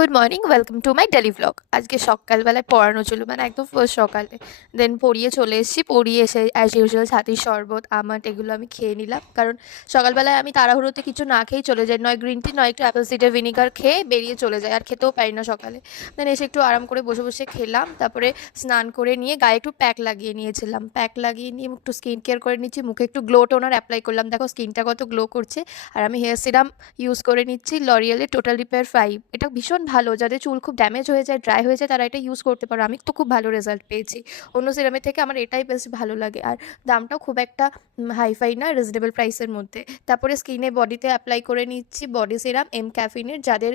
Good morning, welcome to my daily vlog. আজকে সকালবেলায় পড়ানো ছিল, মানে একদম ফার্স্ট সকালে। দেন পড়িয়ে চলে এসেছি, পড়িয়ে এসে অ্যাজ ইউজুয়াল ছাতির শরবত আমন্ড এগুলো আমি খেয়ে নিলাম, কারণ সকালবেলায় আমি তাড়াহুড়োতে কিছু না খেয়েই চলে যাই, নয় গ্রিন টি নয় একটু অ্যাপেল সিডার ভিনিগার খেয়ে বেরিয়ে চলে যায়, আর খেতেও পারি না সকালে। দেন এসে একটু আরাম করে বসে বসে খেলাম, তারপরে স্নান করে নিয়ে গায়ে একটু প্যাক লাগিয়ে নিয়েছিলাম, প্যাক লাগিয়ে নিয়ে একটু স্কিন কেয়ার করে নিচ্ছি, মুখে একটু গ্লো টোনার অ্যাপ্লাই করলাম, দেখো স্কিনটা কত গ্লো করছে। আর আমি হেয়ার সিরাম ইউজ করে নিচ্ছি লরিয়ালের টোটাল রিপেয়ার 5। এটা ভীষণ ভালো, যাদের চুল খুব ড্যামেজ হয়ে যায়, ড্রাই হয়ে যায়, তারা এটা ইউজ করতে পারো। আমি তো খুব ভালো রেজাল্ট পেয়েছি অন্য সিরামের থেকে, আমার এটাই বেশ ভালো লাগে। আর দামটাও খুব একটা হাইফাই না, রিজনেবল প্রাইসের মধ্যে। তারপরে স্কিনে বডিতে অ্যাপ্লাই করে নিচ্ছি বডি সিরাম এম ক্যাফিনের, যাদের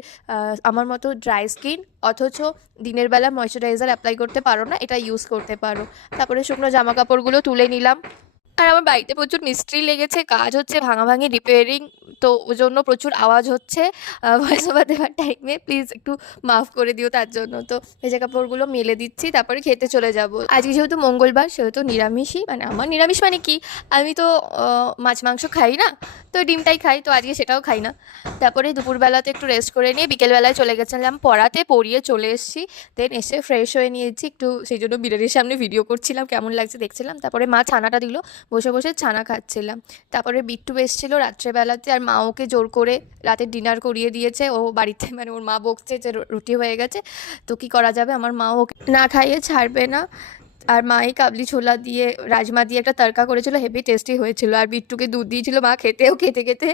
আমার মতো ড্রাই স্কিন অথচ দিনের বেলা ময়শ্চারাইজার অ্যাপ্লাই করতে পারো না, এটা ইউজ করতে পারো। তারপরে শুকনো জামা কাপড়গুলো তুলে নিলাম। আর আমার বাড়িতে প্রচুর মিস্ত্রি লেগেছে, কাজ হচ্ছে, ভাঙাভাঙি রিপেয়ারিং, তো ওই জন্য প্রচুর আওয়াজ হচ্ছে ভয়েস ওভার দেওয়ার টাইমে, প্লিজ একটু মাফ করে দিও তার জন্য। তো ভেজা কাপড়গুলো মেলে দিচ্ছি, তারপরে খেতে চলে যাব। আজকে যেহেতু মঙ্গলবার, সেহেতু নিরামিষই, মানে আমার নিরামিষ মানে কি, আমি তো মাছ মাংস খাই না, তো ডিমটাই খাই, তো আজকে সেটাও খাই না। তারপরে দুপুরবেলাতে একটু রেস্ট করে নিয়ে বিকেলবেলায় চলে গেছিলাম পড়াতে, পড়িয়ে চলে এসেছি। দেন এসে ফ্রেশ হয়ে নিয়েছি একটু, সেই জন্য বিরিয়ানির সামনে ভিডিও করছিলাম, কেমন লাগছে দেখছিলাম। তারপরে মা ছানাটা দিল, বসে বসে ছানা খাচ্ছিলাম। তারপরে বিট্টু এসেছিলো রাত্রেবেলাতে, আর মা ওকে জোর করে রাতের ডিনার করিয়ে দিয়েছে। ও বাড়িতে, মানে ওর মা বকছে যে রুটি হয়ে গেছে, তো কী করা যাবে, আমার মা ওকে না খাইয়ে ছাড়বে না। আর মা এই কাবলি ছোলা দিয়ে রাজমা দিয়ে একটা তড়কা করেছিল, হেভি টেস্টি হয়েছিল। আর বিট্টুকে দুধ দিয়েছিল মা, খেতেও খেতে খেতে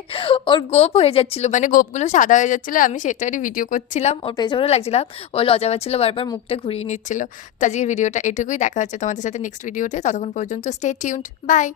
ওর গোপ হয়ে যাচ্ছিলো, মানে গোপগুলো সাদা হয়ে যাচ্ছিলো, আমি সেটারই ভিডিও করছিলাম, ওর পেছনে লাগছিলাম, ও লজা পাচ্ছিলো, বারবার মুখটা ঘুরিয়ে নিচ্ছিল। তো আজকের ভিডিওটা এটুকুই, দেখা হচ্ছে তোমাদের সাথে নেক্সট ভিডিওতে, ততক্ষণ পর্যন্ত স্টে টিউনড, বাই।